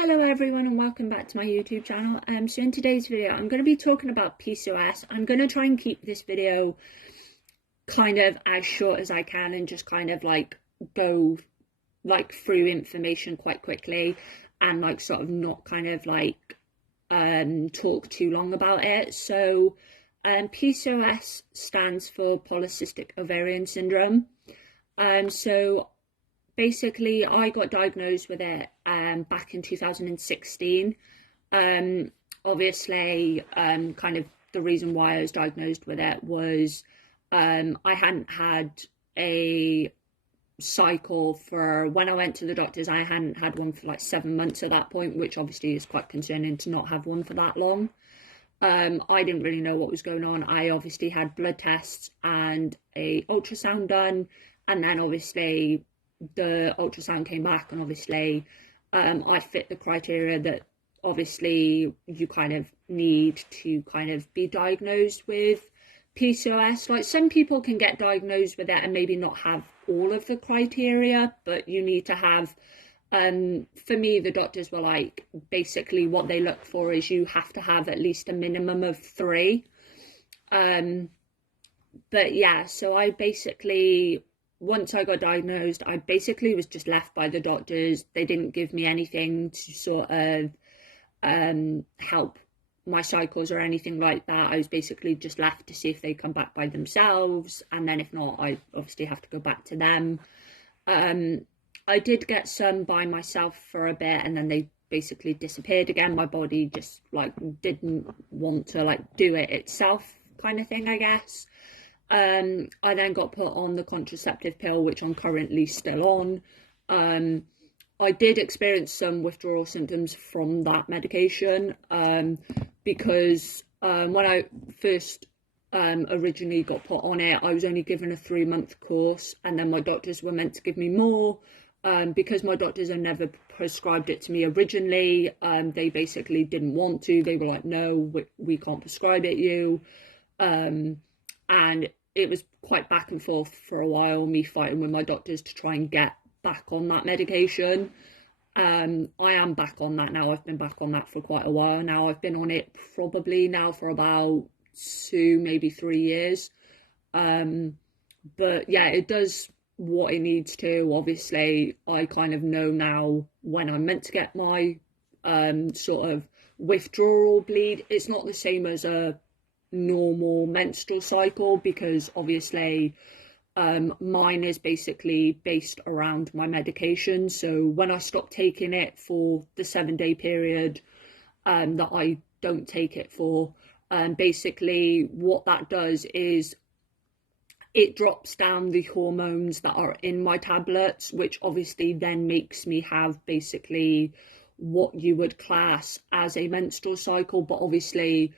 Hello everyone and welcome back to my YouTube channel. So in today's video I'm going to be talking about PCOS. I'm going to try and keep this video kind of as short as I can and just kind of go through information quite quickly and sort of not kind of talk too long about it. So PCOS stands for polycystic ovarian syndrome. So basically I got diagnosed with it back in 2016. Obviously kind of the reason why I was diagnosed with it was I hadn't had a cycle for when I went to the doctors. I hadn't had one for like 7 months at that point, which obviously is quite concerning to not have one for that long. I didn't really know what was going on. I obviously had blood tests and a ultrasound done, and then obviously the ultrasound came back, and obviously I fit the criteria that obviously you kind of need to kind of be diagnosed with PCOS. Like, some people can get diagnosed with it and maybe not have all of the criteria, but you need to have, for me, the doctors were like, basically what they look for is you have to have at least a minimum of 3. But yeah, so I basically, once I got diagnosed, I basically was just left by the doctors. They didn't give me anything to sort of help my cycles or anything like that. I was basically just left to see if they come back by themselves, and then if not, I obviously have to go back to them. I did get some by myself for a bit, and then they basically disappeared again. My body just didn't want to do it itself, kind of thing, I guess. I then got put on the contraceptive pill, which I'm currently still on. I did experience some withdrawal symptoms from that medication, because when I first originally got put on it, I was only given a 3-month course, and then my doctors were meant to give me more. Because my doctors had never prescribed it to me originally, they basically didn't want to. They were like, no, we can't prescribe it you. And it was quite back and forth for a while, me fighting with my doctors to try and get back on that medication. I am back on that now. I've been back on that for quite a while now. I've been on it probably now for about 2, maybe 3 years. But yeah, it does what it needs to. Obviously, I kind of know now when I'm meant to get my sort of withdrawal bleed. It's not the same as a normal menstrual cycle, because obviously mine is basically based around my medication. So when I stop taking it for the 7-day period that I don't take it for, basically what that does is it drops down the hormones that are in my tablets, which obviously then makes me have basically what you would class as a menstrual cycle. But obviously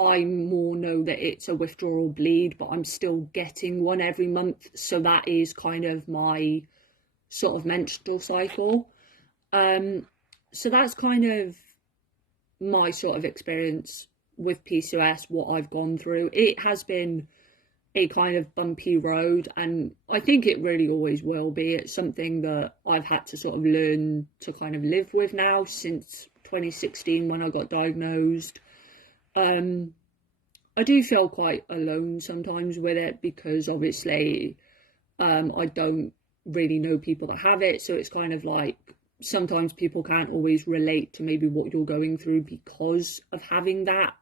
I more know that it's a withdrawal bleed, but I'm still getting one every month. So that is kind of my sort of menstrual cycle. So that's kind of my sort of experience with PCOS, what I've gone through. It has been a kind of bumpy road, and I think it really always will be. It's something that I've had to sort of learn to kind of live with now since 2016 when I got diagnosed. I do feel quite alone sometimes with it, because obviously I don't really know people that have it, so it's kind of like sometimes people can't always relate to maybe what you're going through because of having that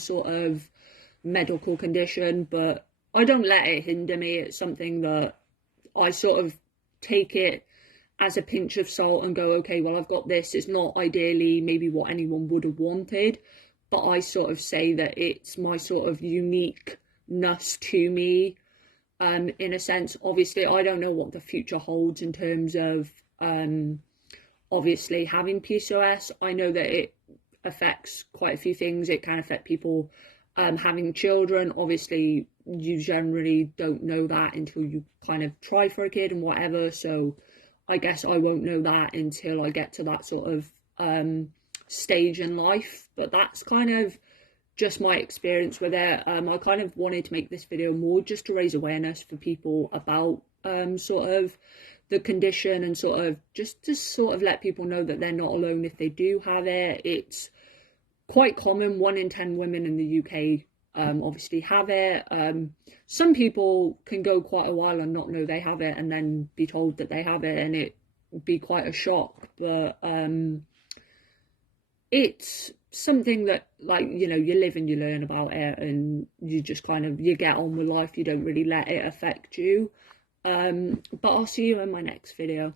sort of medical condition. But I don't let it hinder me. It's something that I sort of take it as a pinch of salt and go, okay, well, I've got this. It's not ideally maybe what anyone would have wanted, but I sort of say that it's my sort of uniqueness to me, in a sense. Obviously, I don't know what the future holds in terms of obviously having PCOS. I know that it affects quite a few things. It can affect people having children. Obviously, you generally don't know that until you kind of try for a kid and whatever. So I guess I won't know that until I get to that sort of stage in life. But that's kind of just my experience with it. I kind of wanted to make this video more just to raise awareness for people about sort of the condition, and sort of just to sort of let people know that they're not alone if they do have it. It's quite common. 1 in 10 women in the UK obviously have it. Some people can go quite a while and not know they have it, and then be told that they have it, and it be quite a shock. But it's something that, like, you know, you live and you learn about it, and you just kind of, you get on with life. You don't really let it affect you. But I'll see you in my next video.